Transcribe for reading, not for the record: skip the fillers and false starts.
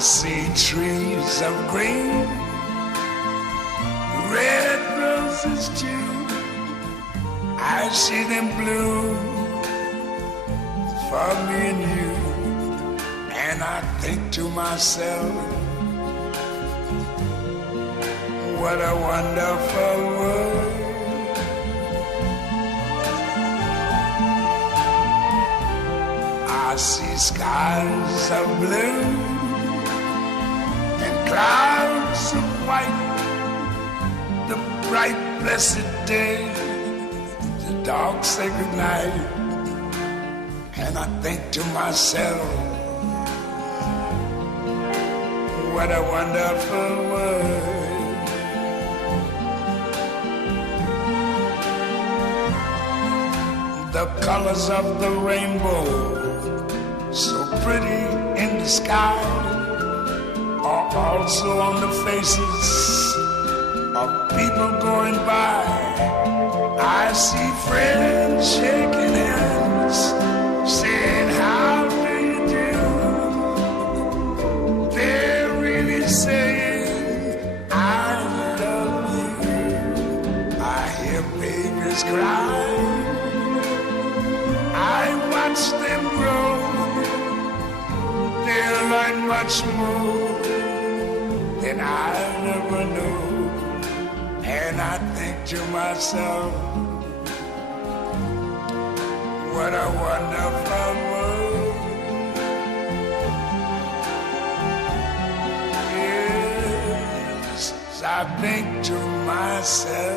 see trees of green, red roses too. I see them bloom for me and you. And I think to myself, what a wonderful world. I see skies of blue and clouds of white, the bright blessed day, the dark sacred night. And I think to myself, what a wonderful world. The colors of the rainbow, so pretty in the sky, are also on the faces of people going by. I see friends shaking hands, saying, how do you do? They're really saying, I love you. I hear babies cry, I watch them grow. They'll learn much more than I never knew. And I think to myself, what a wonderful world. Yes, I think to myself,